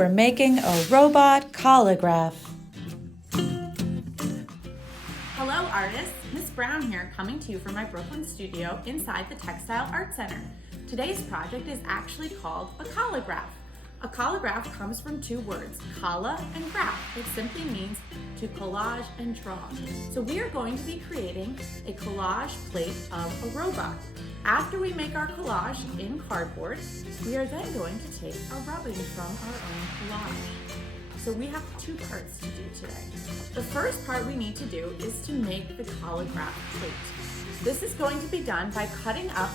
we're making a robot Collagraph. Hello artists, Miss Brown here, coming to you from my Brooklyn studio inside the Textile Art Center. Today's project is actually called a collagraph. A collagraph comes from two words, colla and graph. It simply means to collage and draw. So we are going to be creating a collage plate of a robot. After we make our collage in cardboard, we are then going to take a rubbing from our own collage. So we have two parts to do today. The first part we need to do is to make the collagraph plate. This is going to be done by cutting up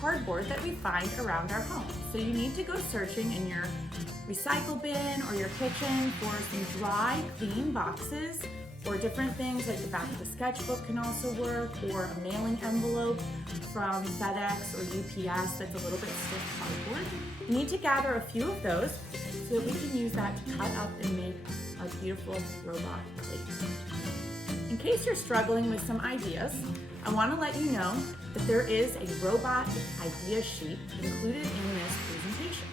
cardboard that we find around our home. So you need to go searching in your recycle bin or your kitchen for some dry, clean boxes or different things like the back of the sketchbook can also work, or a mailing envelope from FedEx or UPS that's a little bit stiff cardboard. You need to gather a few of those so that we can use that to cut up and make a beautiful robot plate. In case you're struggling with some ideas, I want to let you know that there is a robot idea sheet included in this presentation.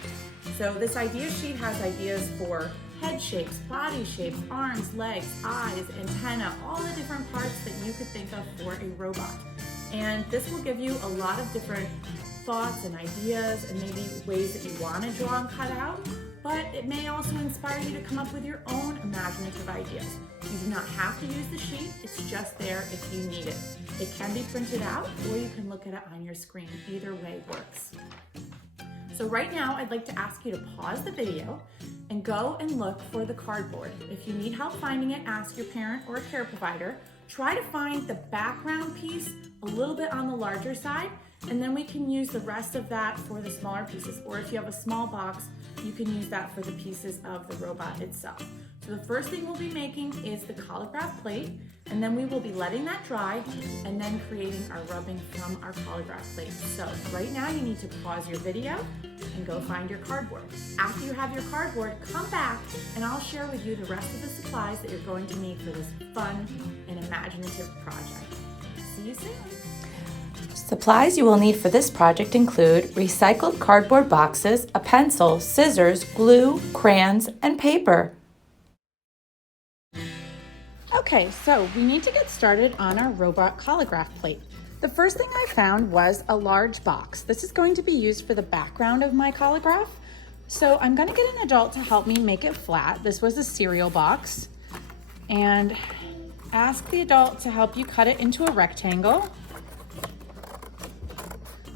So this idea sheet has ideas for head shapes, body shapes, arms, legs, eyes, antenna, all the different parts that you could think of for a robot. And this will give you a lot of different thoughts and ideas and maybe ways that you want to draw and cut out, but it may also inspire you to come up with your own imaginative ideas. You do not have to use the sheet, it's just there if you need it. It can be printed out or you can look at it on your screen. Either way works. So right now I'd like to ask you to pause the video and go and look for the cardboard. If you need help finding it, ask your parent or a care provider. Try to find the background piece a little bit on the larger side, and then we can use the rest of that for the smaller pieces. Or if you have a small box, you can use that for the pieces of the robot itself. So the first thing we'll be making is the collagraph plate, and then we will be letting that dry and then creating our rubbing from our collagraph plate. So right now you need to pause your video and go find your cardboard. After you have your cardboard, come back and I'll share with you the rest of the supplies that you're going to need for this fun and imaginative project. See you soon. Supplies you will need for this project include recycled cardboard boxes, a pencil, scissors, glue, crayons, and paper. Okay, so we need to get started on our robot collagraph plate. The first thing I found was a large box. This is going to be used for the background of my collagraph. So I'm going to get an adult to help me make it flat. This was a cereal box. And ask the adult to help you cut it into a rectangle.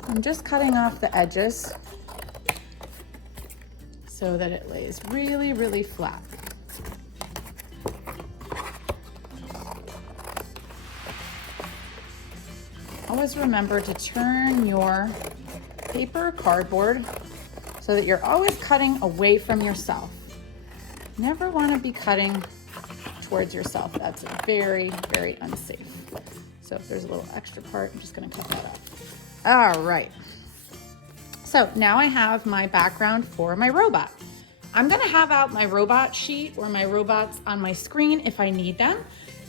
I'm just cutting off the edges so that it lays really, really flat. Always remember to turn your paper cardboard so that you're always cutting away from yourself. Never want to be cutting towards yourself. That's very, very unsafe. So if there's a little extra part, I'm just going to cut that out. All right. So now I have my background for my robot. I'm going to have out my robot sheet or my robots on my screen if I need them.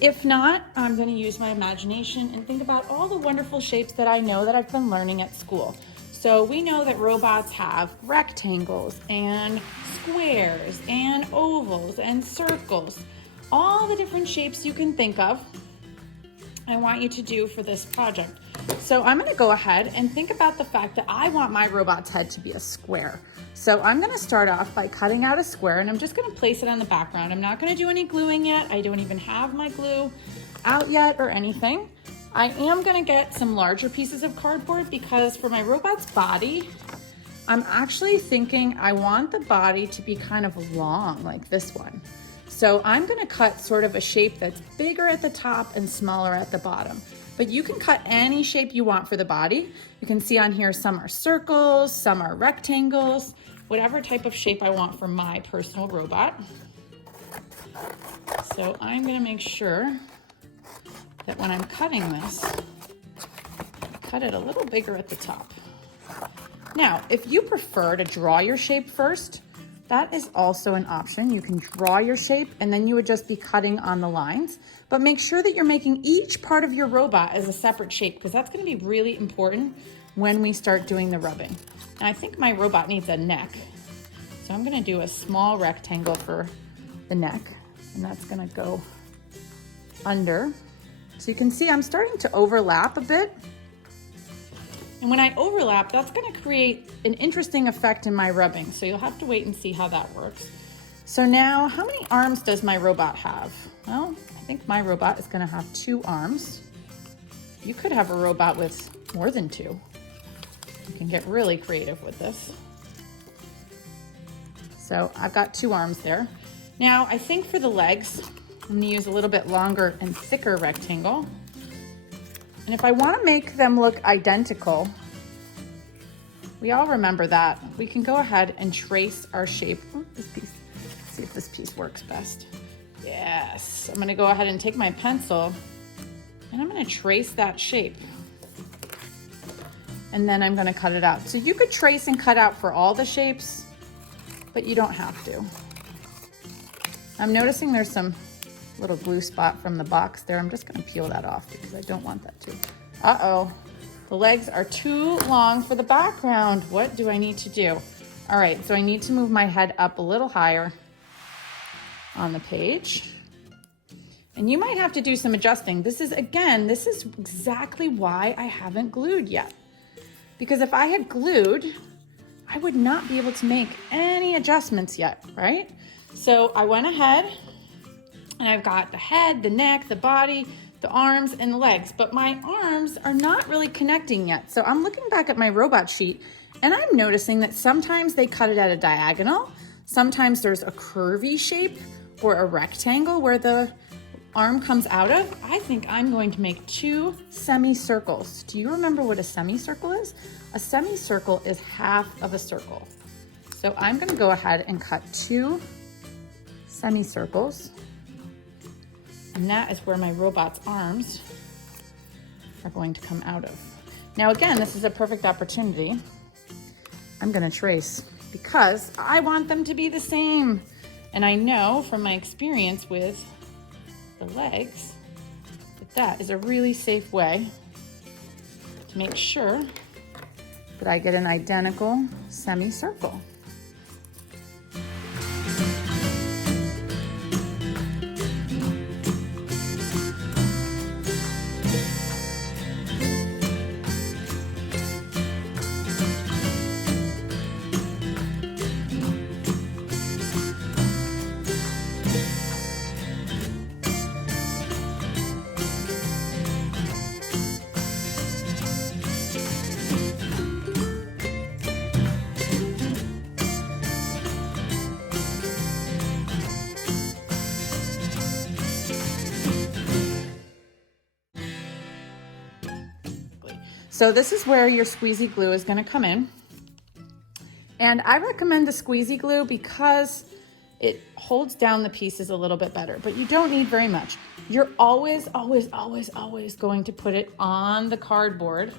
If not, I'm going to use my imagination and think about all the wonderful shapes that I know that I've been learning at school. So we know that robots have rectangles and squares and ovals and circles. All the different shapes you can think of, I want you to do for this project. So I'm going to go ahead and think about the fact that I want my robot's head to be a square. So I'm going to start off by cutting out a square, and I'm just going to place it on the background. I'm not going to do any gluing yet. I don't even have my glue out yet or anything. I am going to get some larger pieces of cardboard because for my robot's body, I'm actually thinking I want the body to be kind of long like this one. So I'm going to cut sort of a shape that's bigger at the top and smaller at the bottom. But you can cut any shape you want for the body. You can see on here some are circles, some are rectangles, whatever type of shape I want for my personal robot. So I'm going to make sure that when I'm cutting this, I cut it a little bigger at the top. Now, if you prefer to draw your shape first, that is also an option. You can draw your shape and then you would just be cutting on the lines, but make sure that you're making each part of your robot as a separate shape because that's going to be really important when we start doing the rubbing. And I think my robot needs a neck. So I'm gonna do a small rectangle for the neck, and that's gonna go under. So you can see I'm starting to overlap a bit. And when I overlap, that's gonna create an interesting effect in my rubbing. So you'll have to wait and see how that works. So now, how many arms does my robot have? Well, I think my robot is gonna have 2 arms. You could have a robot with more than 2. You can get really creative with this. So I've got 2 arms there. Now, I think for the legs, I'm gonna use a little bit longer and thicker rectangle. And if I wanna make them look identical, we all remember that. We can go ahead and trace our shape. Oh, this piece. Let's see if this piece works best. Yes, I'm gonna go ahead and take my pencil and I'm gonna trace that shape. And then I'm gonna cut it out. So you could trace and cut out for all the shapes, but you don't have to. I'm noticing there's some little glue spot from the box there. I'm just gonna peel that off because I don't want that to. Uh-oh, the legs are too long for the background. What do I need to do? All right, so I need to move my head up a little higher on the page. And you might have to do some adjusting. This is exactly why I haven't glued yet. Because if I had glued, I would not be able to make any adjustments yet, right? So I went ahead and I've got the head, the neck, the body, the arms, and the legs, but my arms are not really connecting yet. So I'm looking back at my robot sheet and I'm noticing that sometimes they cut it at a diagonal, sometimes there's a curvy shape or a rectangle where the arm comes out of. I think I'm going to make 2 semicircles. Do you remember what a semicircle is? A semicircle is half of a circle. So I'm gonna go ahead and cut 2 semicircles. And that is where my robot's arms are going to come out of. Now again, this is a perfect opportunity. I'm gonna trace because I want them to be the same. And I know from my experience with the legs that is a really safe way to make sure that I get an identical semicircle. So this is where your squeezy glue is going to come in. And I recommend the squeezy glue because it holds down the pieces a little bit better, but you don't need very much. You're always, always, always, always going to put it on the cardboard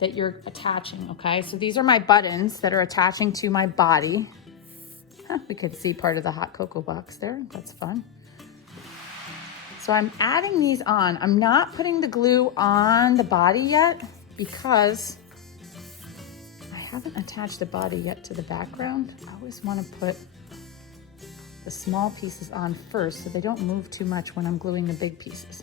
that you're attaching, okay? So these are my buttons that are attaching to my body. We could see part of the hot cocoa box there. That's fun. So I'm adding these on. I'm not putting the glue on the body yet because I haven't attached the body yet to the background. I always want to put the small pieces on first so they don't move too much when I'm gluing the big pieces.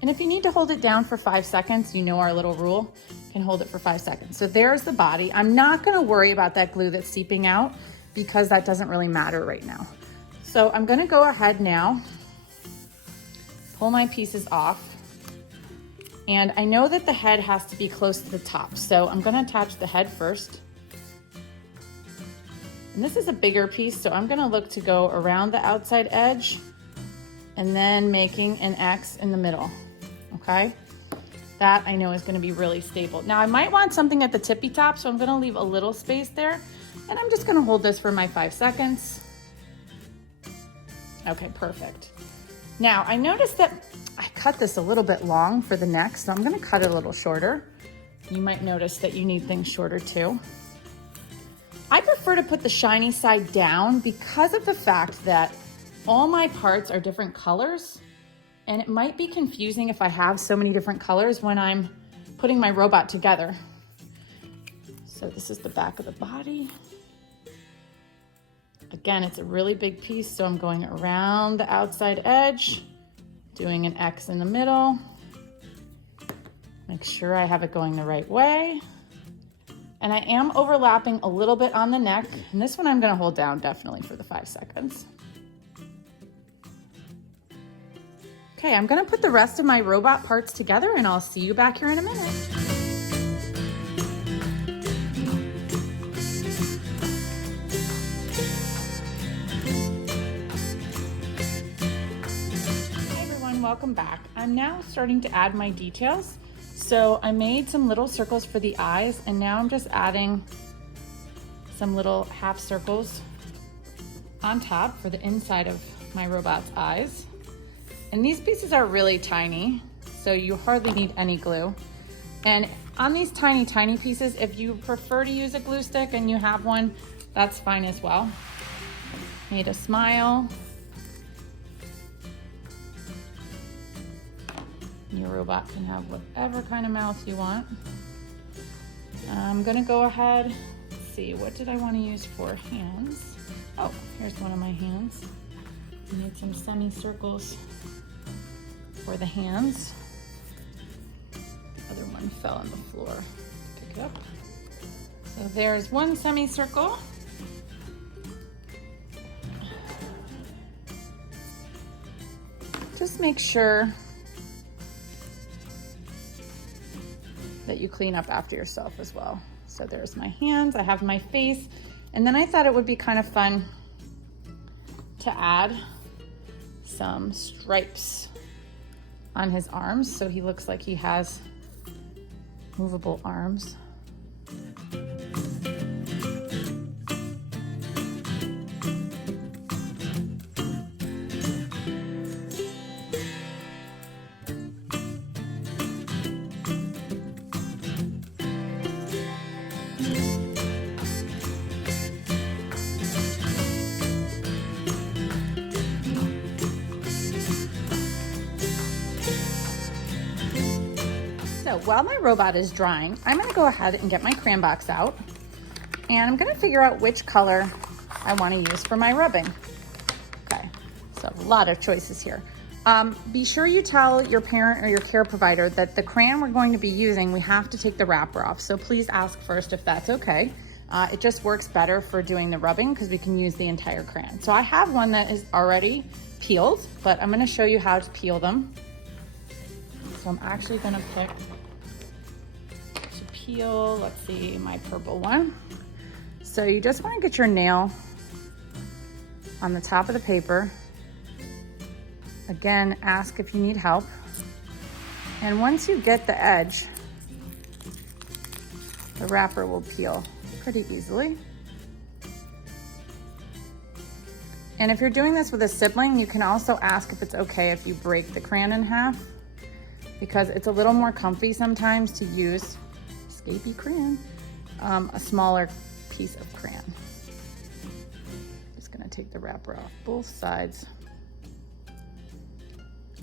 And if you need to hold it down for 5 seconds, you know our little rule. Can hold it for 5 seconds. So there's the body. I'm not going to worry about that glue that's seeping out because that doesn't really matter right now. So I'm going to go ahead now, pull my pieces off. And I know that the head has to be close to the top. So I'm going to attach the head first. And this is a bigger piece, so I'm going to look to go around the outside edge and then making an X in the middle. Okay? That I know is going to be really stable. Now I might want something at the tippy top, so I'm going to leave a little space there. And I'm just going to hold this for my 5 seconds. Okay, perfect. Now I noticed that I cut this a little bit long for the neck, so I'm going to cut it a little shorter. You might notice that you need things shorter too. I prefer to put the shiny side down because of the fact that all my parts are different colors. And it might be confusing if I have so many different colors when I'm putting my robot together. So this is the back of the body. Again, it's a really big piece, so I'm going around the outside edge, doing an X in the middle. Make sure I have it going the right way. And I am overlapping a little bit on the neck, and this one I'm gonna hold down definitely for the 5 seconds. Okay, I'm gonna put the rest of my robot parts together and I'll see you back here in a minute. Welcome back. I'm now starting to add my details. So I made some little circles for the eyes, and now I'm just adding some little half circles on top for the inside of my robot's eyes. And these pieces are really tiny, so you hardly need any glue. And on these tiny pieces, if you prefer to use a glue stick and you have one, that's fine as well. Made a smile. Your robot can have whatever kind of mouth you want. I'm gonna go ahead, let's see, what did I want to use for hands? Oh, here's one of my hands. I made some semicircles for the hands. The other one fell on the floor. Pick it up. So there's one semicircle. Just make sure that you clean up after yourself as well. So there's my hands, I have my face, and then I thought it would be kind of fun to add some stripes on his arms so he looks like he has movable arms. So while my robot is drying, I'm gonna go ahead and get my crayon box out, and I'm gonna figure out which color I wanna use for my rubbing. Okay, so a lot of choices here. Be sure you tell your parent or your care provider that the crayon we're going to be using, we have to take the wrapper off. So please ask first if that's okay. It just works better for doing the rubbing because we can use the entire crayon. So I have one that is already peeled, but I'm gonna show you how to peel them. So I'm actually gonna pick to peel, let's see, my purple one. So you just wanna get your nail on the top of the paper. Again, ask if you need help. And once you get the edge, the wrapper will peel pretty easily. And if you're doing this with a sibling, you can also ask if it's okay if you break the crayon in half, because it's a little more comfy sometimes to use, escapee crayon, a smaller piece of crayon. Just gonna take the wrapper off both sides.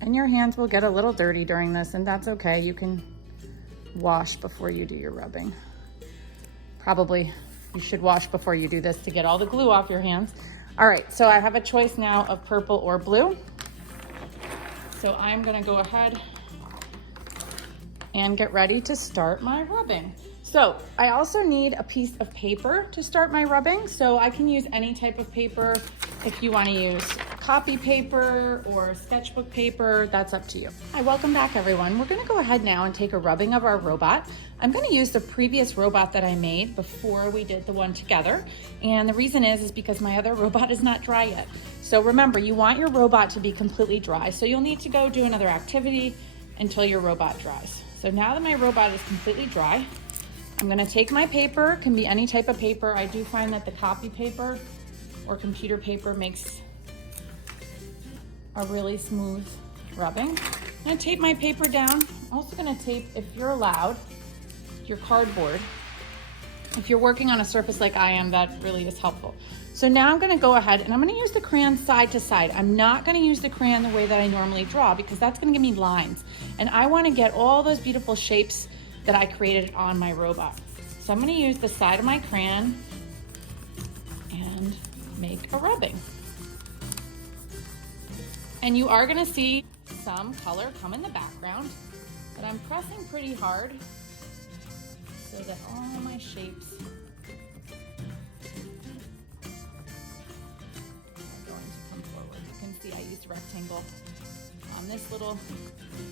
And your hands will get a little dirty during this, and that's okay. You can wash before you do your rubbing. Probably you should wash before you do this to get all the glue off your hands. All right, so I have a choice now of purple or blue. So I'm gonna go ahead and get ready to start my rubbing. So I also need a piece of paper to start my rubbing. So I can use any type of paper. If you wanna use copy paper or sketchbook paper, that's up to you. Hi, welcome back everyone. We're gonna go ahead now and take a rubbing of our robot. I'm gonna use the previous robot that I made before we did the one together. And the reason is because my other robot is not dry yet. So remember, you want your robot to be completely dry. So you'll need to go do another activity until your robot dries. So now that my robot is completely dry, I'm gonna take my paper, can be any type of paper. I do find that the copy paper or computer paper makes a really smooth rubbing. I'm gonna tape my paper down. I'm also gonna tape, if you're allowed, your cardboard If you're working on a surface like I am, that really is helpful. So now I'm gonna go ahead and I'm gonna use the crayon side to side. I'm not gonna use the crayon the way that I normally draw because that's gonna give me lines. And I wanna get all those beautiful shapes that I created on my robot. So I'm gonna use the side of my crayon and make a rubbing. And you are gonna see some color come in the background, but I'm pressing pretty hard so that all my shapes are going to come forward. You can see I used rectangle on this little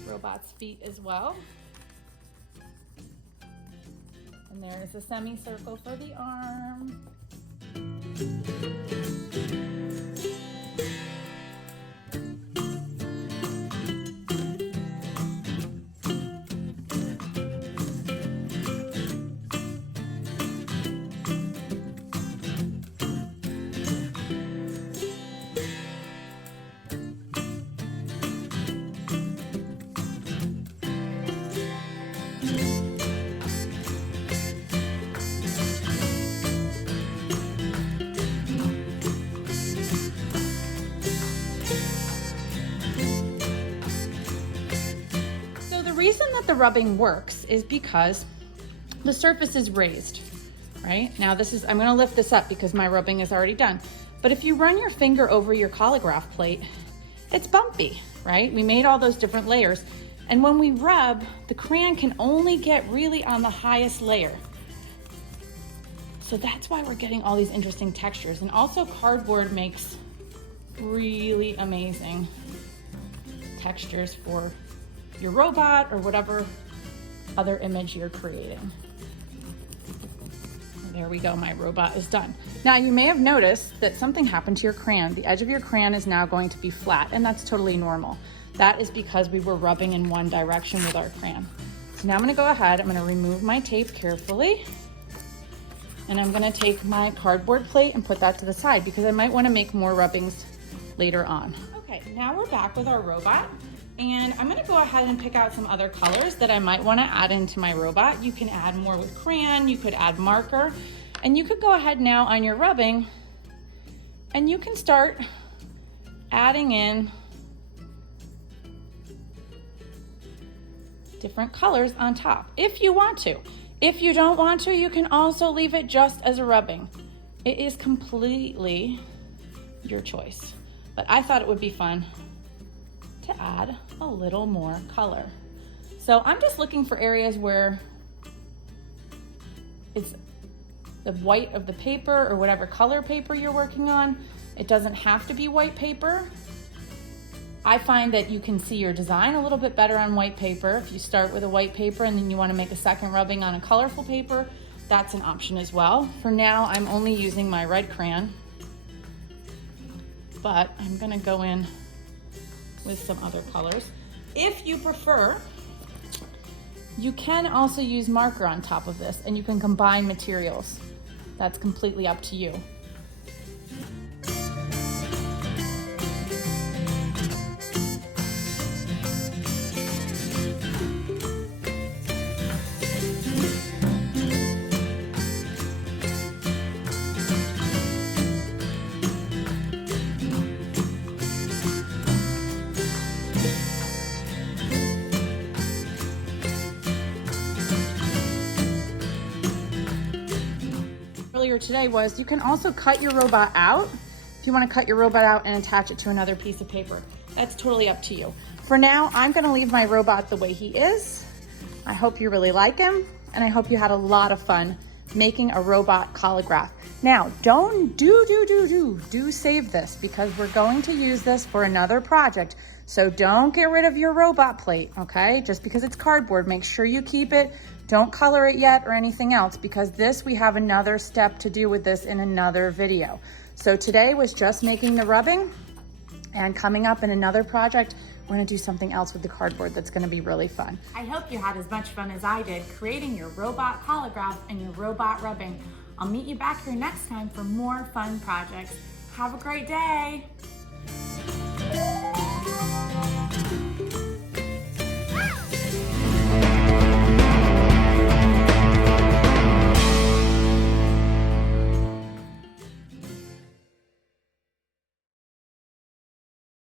robot's feet as well. And there is a semicircle for the arm. The reason that the rubbing works is because the surface is raised, right? Now I'm gonna lift this up because my rubbing is already done. But if you run your finger over your Collagraph plate, it's bumpy, right? We made all those different layers. And when we rub, the crayon can only get really on the highest layer. So that's why we're getting all these interesting textures. And also cardboard makes really amazing textures for your robot or whatever other image you're creating. There we go, my robot is done. Now you may have noticed that something happened to your crayon. The edge of your crayon is now going to be flat, and that's totally normal. That is because we were rubbing in one direction with our crayon. So now I'm gonna go ahead, I'm gonna remove my tape carefully, and I'm gonna take my cardboard plate and put that to the side because I might wanna make more rubbings later on. Okay, now we're back with our robot. And I'm gonna go ahead and pick out some other colors that I might wanna add into my robot. You can add more with crayon, you could add marker, and you could go ahead now on your rubbing and you can start adding in different colors on top if you want to. If you don't want to, you can also leave it just as a rubbing. It is completely your choice, but I thought it would be fun to add a little more color. So I'm just looking for areas where it's the white of the paper or whatever color paper you're working on. It doesn't have to be white paper. I find that you can see your design a little bit better on white paper. If you start with a white paper and then you want to make a second rubbing on a colorful paper, that's an option as well. For now, I'm only using my red crayon, but I'm gonna go in with some other colors. If you prefer, you can also use marker on top of this and you can combine materials. That's completely up to you. Earlier today was you can also cut your robot out if you want to cut your robot out and attach it to another piece of paper. That's totally up to you. For now, I'm going to leave my robot the way he is. I hope you really like him, and I hope you had a lot of fun making a robot Collagraph. Now, do save this because we're going to use this for another project. So don't get rid of your robot plate, okay? Just because it's cardboard, make sure you keep it. Don't color it yet or anything else because we have another step to do with this in another video. So today was just making the rubbing, and coming up in another project, we're gonna do something else with the cardboard that's gonna be really fun. I hope you had as much fun as I did creating your robot Collagraph and your robot rubbing. I'll meet you back here next time for more fun projects. Have a great day.